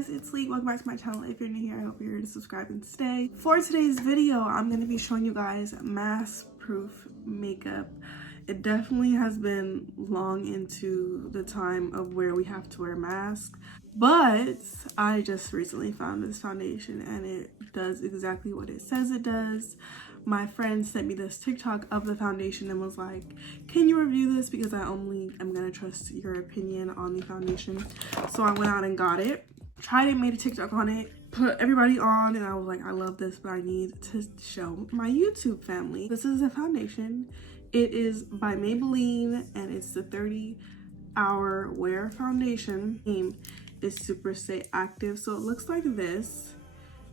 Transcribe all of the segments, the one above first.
guys, it's Lee. Welcome back to my channel. If you're new here, I hope you're here to subscribe and stay. For today's video, I'm going to be showing you guys mask-proof makeup. It definitely has been long into the time of where we have to wear masks, but I just recently found this foundation and it does exactly what it says it does. My friend sent me this TikTok of the foundation and was like, can you review this, because I only am gonna trust your opinion on the foundation. So I went out and got it, tried it, made a TikTok on it, put everybody on, and I was like, I love this, but I need to show my YouTube family. This is a foundation. It is by Maybelline and it's the 30-hour wear foundation. Name is Super Stay Active. So it looks like this.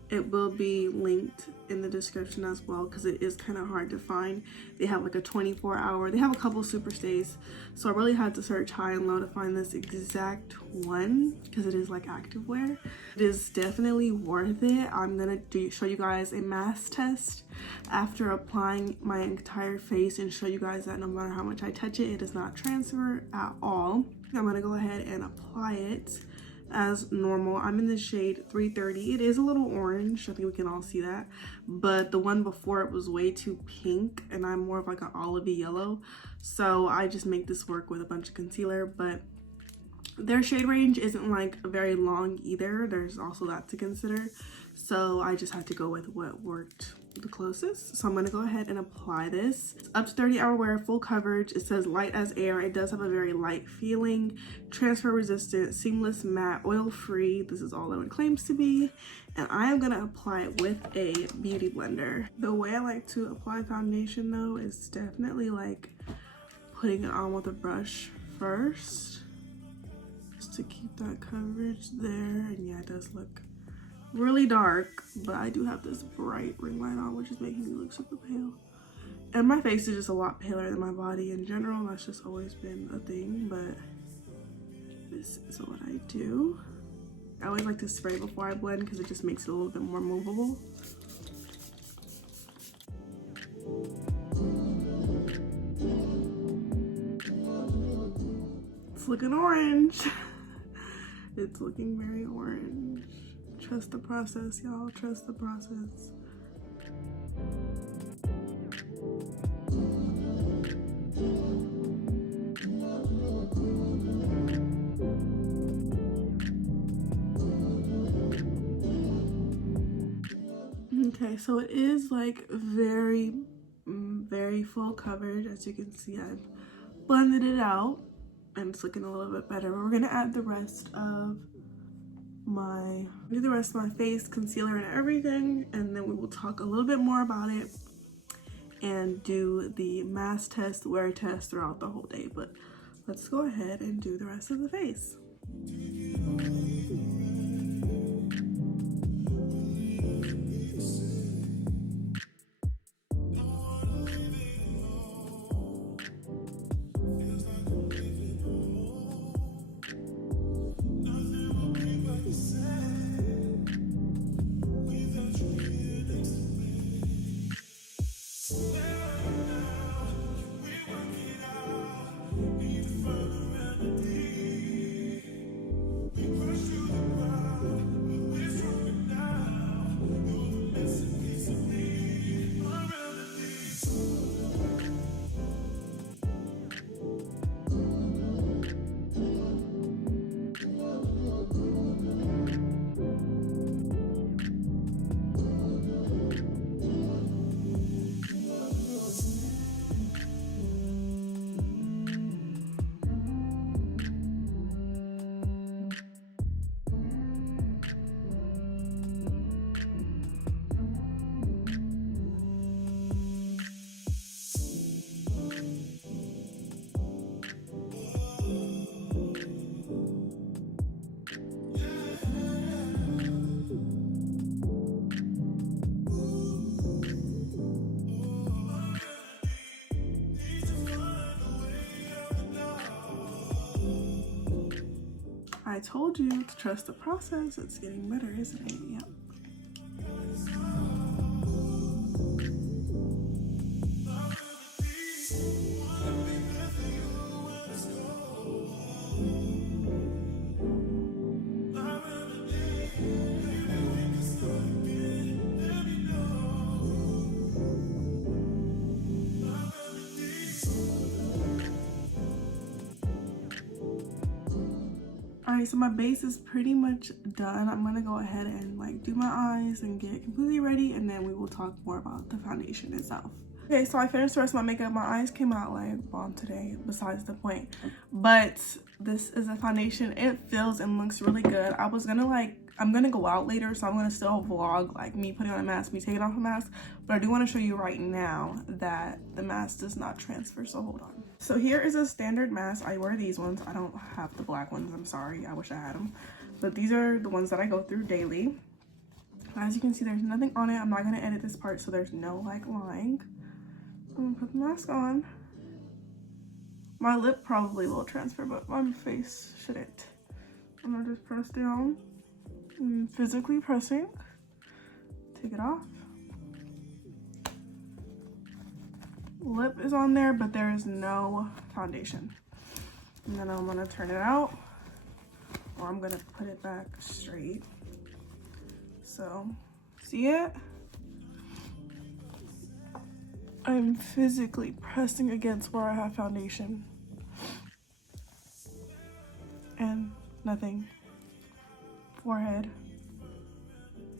It will be linked in the description as well because it is kind of hard to find. They have like a 24-hour, they have a couple super stays. So I really had to search high and low to find this exact one because it is like activewear. It is definitely worth it. I'm gonna show you guys a mask test after applying my entire face and show you guys that no matter how much I touch it, it does not transfer at all. I'm gonna go ahead and apply it as normal. I'm in the shade 330. It is a little orange. I think we can all see that. But the one before it was way too pink and I'm more of like an olivey yellow. So I just make this work with a bunch of concealer, but their shade range isn't like very long either. There's also that to consider. So I just had to go with what worked the closest. So I'm gonna go ahead and apply this. It's up to 30-hour wear, full coverage. It says light as air. It does have a very light feeling, transfer resistant, seamless matte, oil free. This is all that it claims to be. And I am gonna apply it with a beauty blender. The way I like to apply foundation though is definitely like putting it on with a brush first, just to keep that coverage there. And yeah, it does look really dark, but I do have this bright ring light on, which is making me look super pale. And my face is just a lot paler than my body in general. That's just always been a thing, but this is what I do. I always like to spray before I blend because it just makes it a little bit more movable. It's looking orange. It's looking very orange. Trust the process, y'all. Trust the process. Okay, so it is like very full coverage. As you can see, I've blended it out and it's looking a little bit better. But we're gonna add the rest of my face, concealer and everything, and then we will talk a little bit more about it and do the mask test, wear test throughout the whole day. But let's go ahead and do the rest of the face. I told you to trust the process. It's getting better, isn't it? Yep. Alright, so my base is pretty much done. I'm gonna go ahead and like do my eyes and get completely ready, and then we will talk more about the foundation itself. Okay, so I finished the rest of my makeup. My eyes came out like bomb today, besides the point. But this is a foundation. It feels and looks really good. I'm gonna go out later, so I'm gonna still vlog like me putting on a mask, me taking off a mask. But I do want to show you right now that the mask does not transfer, so hold on. So here is a standard mask. I wear these ones. I don't have the black ones. I'm sorry. I wish I had them. But these are the ones that I go through daily. As you can see, there's nothing on it. I'm not gonna edit this part, so there's no like lying. I'm gonna put the mask on. My lip probably will transfer, but my face shouldn't. I'm gonna just press down. I'm physically pressing. Take it off. Lip is on there, but there is no foundation. And then I'm gonna turn it out, or I'm gonna put it back straight. So, see it? I'm physically pressing against where I have foundation. And nothing. Forehead.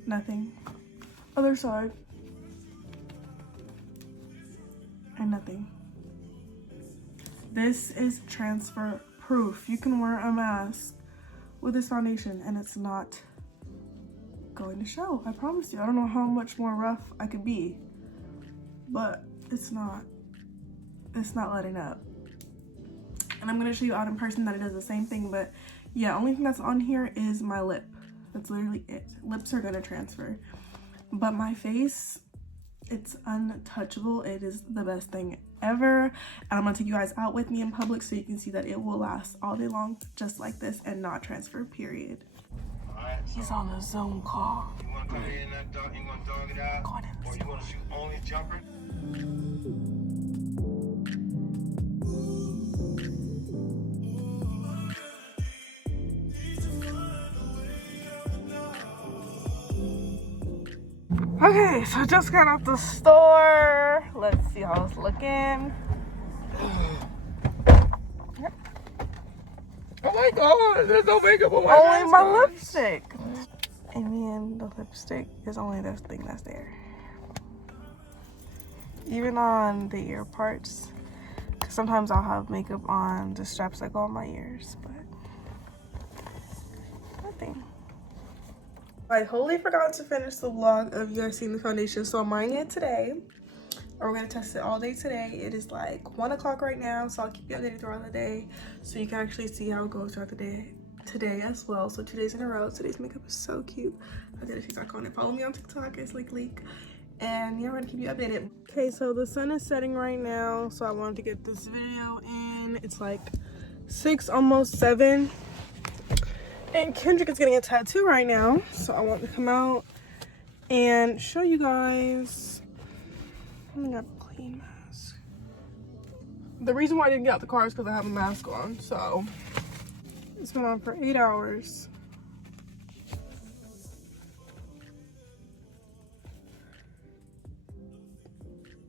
Nothing. Other side. And nothing. This is transfer proof. You can wear a mask with this foundation and it's not going to show. I promise you. I don't know how much more rough I could be, but it's not letting up. And I'm going to show you out in person that it does the same thing, but yeah, only thing that's on here is my lip. That's literally it. Lips are going to transfer, but my face, it's untouchable. It is the best thing ever, and I'm going to take you guys out with me in public so you can see that it will last all day long just like this and not transfer, period. Alright, so He's on a Zoom call. You want to come in that dog, you want to dog it out, or you want to shoot only jumper? Okay, so I just got out the store. Let's see how it's looking. Oh my god, there's no makeup on my Only my lipstick. I mean, the lipstick is only this thing that's there. Even on the ear parts. Because sometimes I'll have makeup on the straps that go on my ears, but nothing. I totally forgot to finish the vlog of you guys seeing the foundation, so I'm wearing it today. We're gonna test it all day today. It is like 1 o'clock right now, so I'll keep you updated throughout the day so you can actually see how it goes throughout the day today as well. So 2 days in a row. Today's makeup is so cute. I did a TikTok on it. Follow me on TikTok, it's like Leak. And yeah, we're gonna keep you updated. Okay, so the sun is setting right now, so I wanted to get this video in. It's like 6, almost 7. And Kendrick is getting a tattoo right now, so I want to come out and show you guys. I only got a clean mask. The reason why I didn't get out the car is because I have a mask on, so it's been on for 8 hours.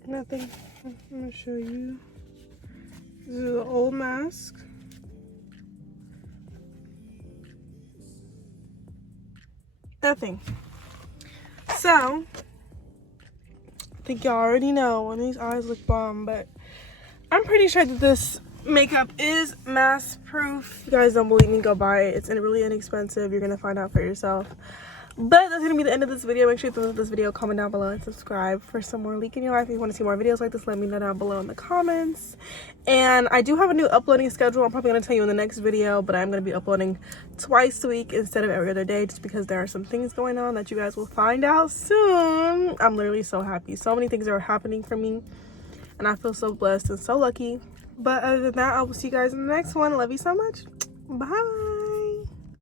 Nothing. I'm gonna show you. This is the old mask. Nothing. So, I think y'all already know when these eyes look bomb, but I'm pretty sure that this makeup is mask proof. If you guys don't believe me, go buy it. It's really inexpensive. You're gonna find out for yourself. But that's gonna be the end of this video. Make sure you thumbs up this video, comment down below, and subscribe for some more Leak in Your Life. If you want to see more videos like this, let me know down below in the comments. And I do have a new uploading schedule. I'm probably gonna tell you in the next video, but I'm gonna be uploading twice a week instead of every other day, just because there are some things going on that you guys will find out soon. I'm literally so happy. So many things are happening for me, and I feel so blessed and so lucky. But other than that, I will see you guys in the next one. Love you so much. Bye.